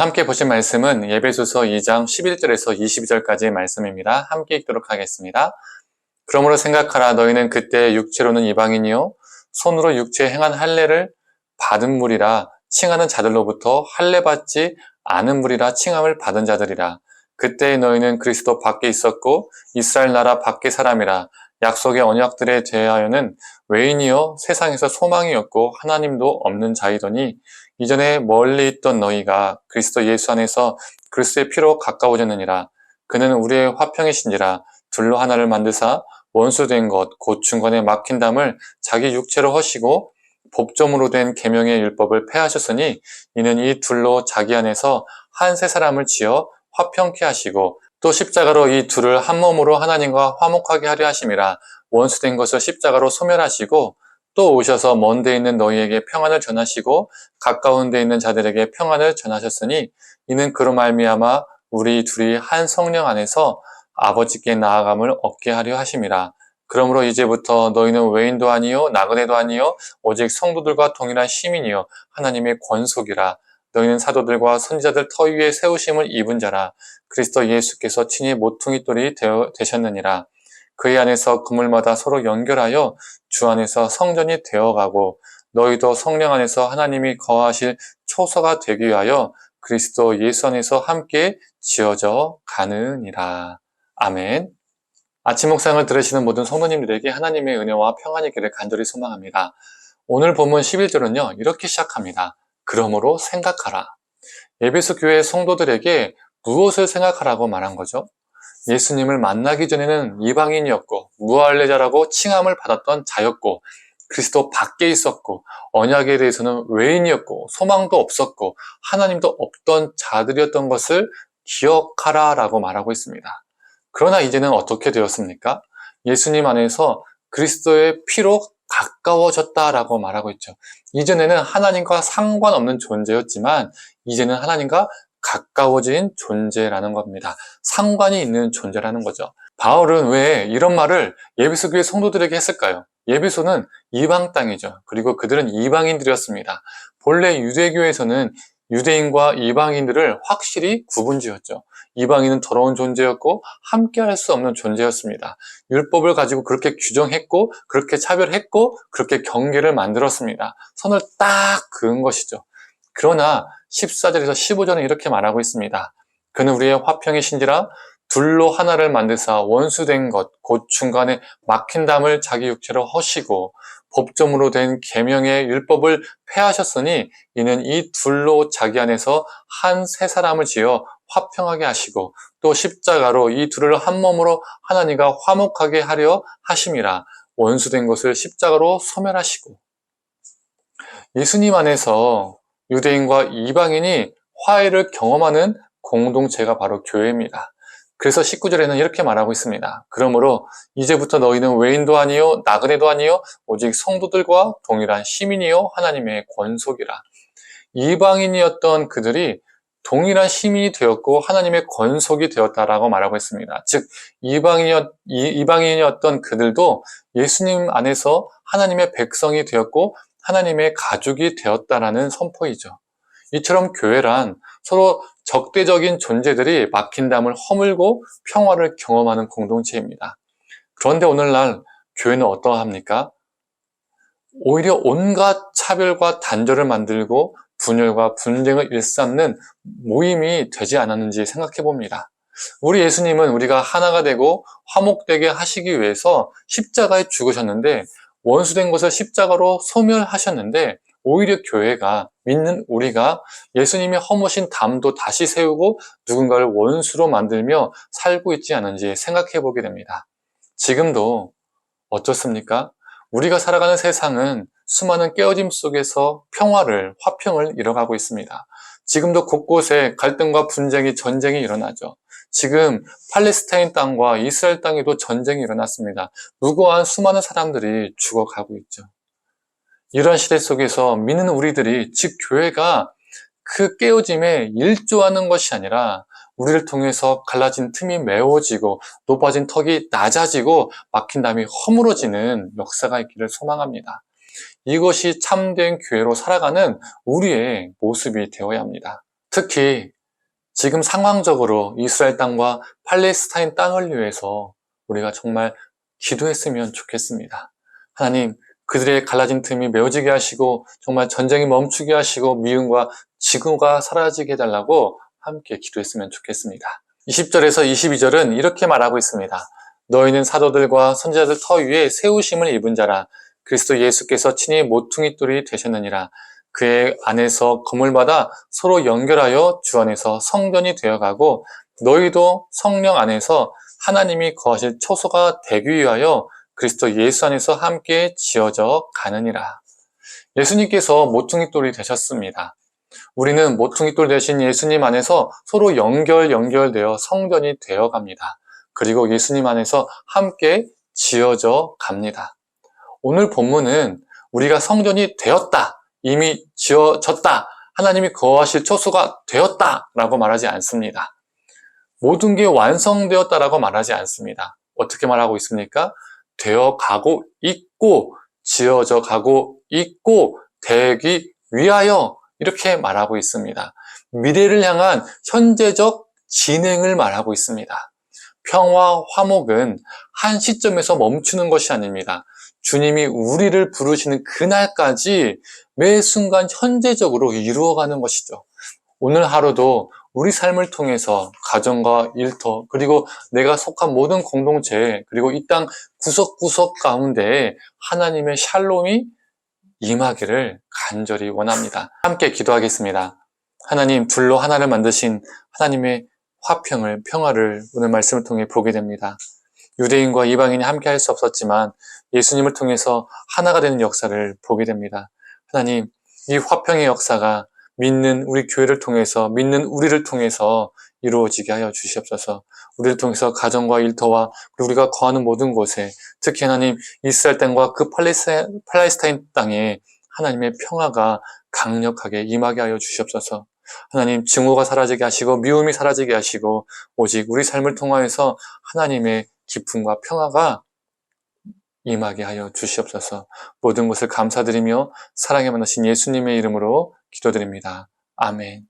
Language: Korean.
오늘 함께 보신 말씀은 에베소서 2장 11절에서 22절까지의 말씀입니다. 함께 읽도록 하겠습니다. 그러므로 생각하라. 너희는 그때 육체로는 이방인이요 손으로 육체에 행한 할례를 받은 무리라 칭하는 자들로부터 할례받지 않은 무리라 칭함을 받은 자들이라. 그때 너희는 그리스도 밖에 있었고 이스라엘 나라 밖의 사람이라. 약속의 언약들에 대하여는 외인이요 세상에서 소망이었고 하나님도 없는 자이더니 이전에 멀리 있던 너희가 그리스도 예수 안에서 그리스도의 피로 가까워졌느니라. 그는 우리의 화평이신지라. 둘로 하나를 만드사 원수된 것 곧 중간에 막힌 담을 자기 육체로 허시고 법조문으로 된 계명의 율법을 폐하셨으니 이는 이 둘로 자기 안에서 한 새 사람을 지어 화평케 하시고 또 십자가로 이 둘을 한 몸으로 하나님과 화목하게 하려 하심이라. 원수된 것을 십자가로 소멸하시고 또 오셔서 먼 데 있는 너희에게 평안을 전하시고 가까운 데 있는 자들에게 평안을 전하셨으니 이는 그로 말미암아 우리 둘이 한 성령 안에서 아버지께 나아감을 얻게 하려 하심이라. 그러므로 이제부터 너희는 외인도 아니요 나그네도 아니요 오직 성도들과 동일한 시민이요 하나님의 권속이라. 너희는 사도들과 선지자들 터 위에 세우심을 입은 자라. 그리스도 예수께서 친히 모퉁이 돌이 되셨느니라. 그의 안에서 그물마다 서로 연결하여 주 안에서 성전이 되어가고 너희도 성령 안에서 하나님이 거하실 초소가 되기 위하여 그리스도 예수 안에서 함께 지어져 가느니라. 아멘. 아침 묵상을 들으시는 모든 성도님들에게 하나님의 은혜와 평안이 있기를 간절히 소망합니다. 오늘 본문 11절은요. 이렇게 시작합니다. 그러므로 생각하라. 에베소 교회 성도들에게 무엇을 생각하라고 말한 거죠? 예수님을 만나기 전에는 이방인이었고 무할례자라고 칭함을 받았던 자였고 그리스도 밖에 있었고 언약에 대해서는 외인이었고 소망도 없었고 하나님도 없던 자들이었던 것을 기억하라 라고 말하고 있습니다. 그러나 이제는 어떻게 되었습니까? 예수님 안에서 그리스도의 피로 가까워졌다라고 말하고 있죠. 이전에는 하나님과 상관없는 존재였지만 이제는 하나님과 가까워진 존재라는 겁니다. 상관이 있는 존재라는 거죠. 바울은 왜 이런 말을 에베소 교회 성도들에게 했을까요? 에베소는 이방 땅이죠. 그리고 그들은 이방인들이었습니다. 본래 유대교에서는 유대인과 이방인들을 확실히 구분지었죠. 이방인은 더러운 존재였고 함께할 수 없는 존재였습니다. 율법을 가지고 그렇게 규정했고 그렇게 차별했고 그렇게 경계를 만들었습니다. 선을 딱 그은 것이죠. 그러나 14절에서 15절은 이렇게 말하고 있습니다. 그는 우리의 화평이신지라 둘로 하나를 만드사 원수된 것 곧 중간에 막힌 담을 자기 육체로 허시고 법조문으로 된 계명의 율법을 폐하셨으니 이는 이 둘로 자기 안에서 한 새 사람을 지어 화평하게 하시고 또 십자가로 이 둘을 한 몸으로 하나님과 화목하게 하려 하심이라. 원수된 것을 십자가로 소멸하시고. 예수님 안에서 유대인과 이방인이 화해를 경험하는 공동체가 바로 교회입니다. 그래서 19절에는 이렇게 말하고 있습니다. 그러므로 이제부터 너희는 외인도 아니요 나그네도 아니요 오직 성도들과 동일한 시민이요 하나님의 권속이라. 이방인이었던 그들이 동일한 시민이 되었고 하나님의 권속이 되었다라고 말하고 있습니다. 즉 이방인이었던 그들도 예수님 안에서 하나님의 백성이 되었고 하나님의 가족이 되었다라는 선포이죠. 이처럼 교회란 서로 적대적인 존재들이 막힌 담을 허물고 평화를 경험하는 공동체입니다. 그런데 오늘날 교회는 어떠합니까? 오히려 온갖 차별과 단절을 만들고 분열과 분쟁을 일삼는 모임이 되지 않았는지 생각해 봅니다. 우리 예수님은 우리가 하나가 되고 화목되게 하시기 위해서 십자가에 죽으셨는데 원수된 것을 십자가로 소멸하셨는데 오히려 교회가 믿는 우리가 예수님이 허무신 담도 다시 세우고 누군가를 원수로 만들며 살고 있지 않은지 생각해 보게 됩니다. 지금도 어떻습니까? 우리가 살아가는 세상은 수많은 깨어짐 속에서 평화를, 화평을 이뤄가고 있습니다. 지금도 곳곳에 갈등과 분쟁이, 전쟁이 일어나죠. 지금 팔레스타인 땅과 이스라엘 땅에도 전쟁이 일어났습니다. 무고한 수많은 사람들이 죽어가고 있죠. 이런 시대 속에서 믿는 우리들이, 즉 교회가 그 깨어짐에 일조하는 것이 아니라 우리를 통해서 갈라진 틈이 메워지고 높아진 턱이 낮아지고 막힌 담이 허물어지는 역사가 있기를 소망합니다. 이것이 참된 교회로 살아가는 우리의 모습이 되어야 합니다. 특히 지금 상황적으로 이스라엘 땅과 팔레스타인 땅을 위해서 우리가 정말 기도했으면 좋겠습니다. 하나님, 그들의 갈라진 틈이 메워지게 하시고 정말 전쟁이 멈추게 하시고 미움과 지구가 사라지게 해달라고 함께 기도했으면 좋겠습니다. 20절에서 22절은 이렇게 말하고 있습니다. 너희는 사도들과 선지자들 터 위에 세우심을 입은 자라. 그리스도 예수께서 친히 모퉁이 돌이 되셨느니라. 그의 안에서 검을 받아 서로 연결하여 주 안에서 성전이 되어가고 너희도 성령 안에서 하나님이 거하실 초소가 되기 위하여 그리스도 예수 안에서 함께 지어져 가느니라. 예수님께서 모퉁이 돌이 되셨습니다. 우리는 모퉁이 돌 대신 예수님 안에서 서로 연결되어 성전이 되어 갑니다. 그리고 예수님 안에서 함께 지어져 갑니다. 오늘 본문은 우리가 성전이 되었다, 이미 지어졌다, 하나님이 거하실 초소가 되었다 라고 말하지 않습니다. 모든 게 완성되었다라고 말하지 않습니다. 어떻게 말하고 있습니까? 되어 가고 있고 지어져 가고 있고 되기 위하여 이렇게 말하고 있습니다. 미래를 향한 현재적 진행을 말하고 있습니다. 평화, 화목은 한 시점에서 멈추는 것이 아닙니다. 주님이 우리를 부르시는 그날까지 매 순간 현재적으로 이루어가는 것이죠. 오늘 하루도 우리 삶을 통해서 가정과 일터, 그리고 내가 속한 모든 공동체, 그리고 이 땅 구석구석 가운데 하나님의 샬롬이 임하기를 간절히 원합니다. 함께 기도하겠습니다. 하나님, 둘로 하나를 만드신 하나님의 화평을, 평화를 오늘 말씀을 통해 보게 됩니다. 유대인과 이방인이 함께 할 수 없었지만 예수님을 통해서 하나가 되는 역사를 보게 됩니다. 하나님, 이 화평의 역사가 믿는 우리 교회를 통해서, 믿는 우리를 통해서 이루어지게 하여 주시옵소서. 우리를 통해서 가정과 일터와 우리가 거하는 모든 곳에, 특히 하나님 이스라엘 땅과 그 팔레스타인 땅에 하나님의 평화가 강력하게 임하게 하여 주시옵소서. 하나님, 증오가 사라지게 하시고 미움이 사라지게 하시고 오직 우리 삶을 통하여서 하나님의 기쁨과 평화가 임하게 하여 주시옵소서. 모든 것을 감사드리며 사랑에 만나신 예수님의 이름으로 기도드립니다. 아멘.